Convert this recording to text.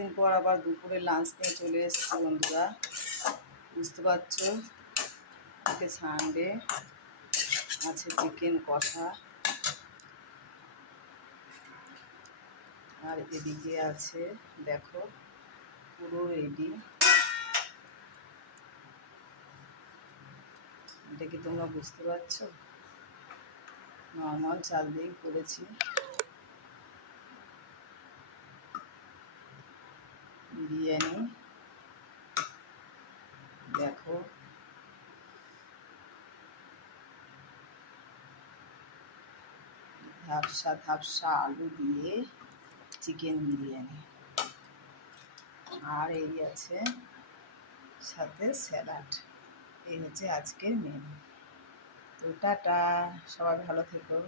অনেকদিন পর আবার দুপুরে লাঞ্চ নিয়ে চলে এসেছি বন্ধুরা। বুঝতে পারছো, আজকে সানডে, আছে চিকেন কষা, আর এদিকে আছে দেখো পুরো রেডি। এটা কি তোমরা বুঝতে পারছো? নর্মাল চাল দিয়েই করেছি। বিরিয়ানি দেখো, ধাপসা ধাপসা আলু দিয়ে চিকেন বিরিয়ানি, আর এই আছে সাথে স্যালাড। এই হচ্ছে আজকের মেনু। তো টাটা, সবাই ভালো থেকো।